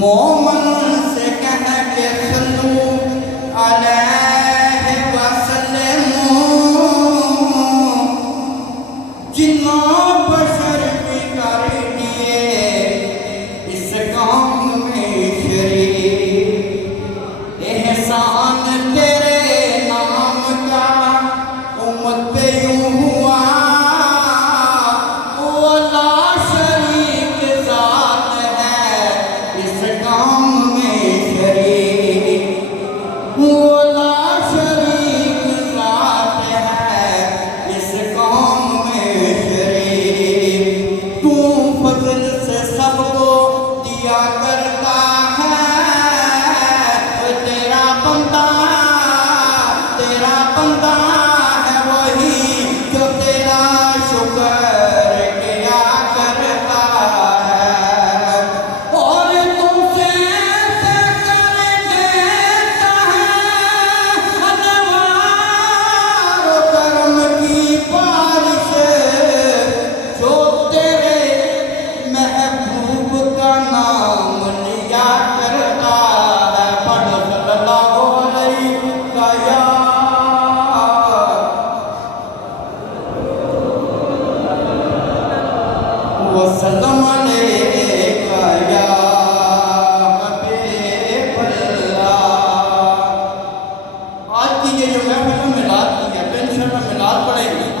मोमन से कह के सल्लू अलैहि वसल्लम जिन्ना बशर भी कर दिए इस काम में शरीक एहसान तेरे नाम का उम्मत पे यूं हुआ वो ला शरीक ज़ात है इस काम में शरीक वो ला शरीक ज़ात है इस काम में शरीक तू फजल से सबको दिया करता है तेरा बंदा है वही जो तेरा शुक्र किया करता है और तुमसे कर देता है अनवार करम की बारिश जो तेरे महबूब का नाम लिया करता है पढ़ सल्लल्लाहु अलैहि वसल्लम अलैका या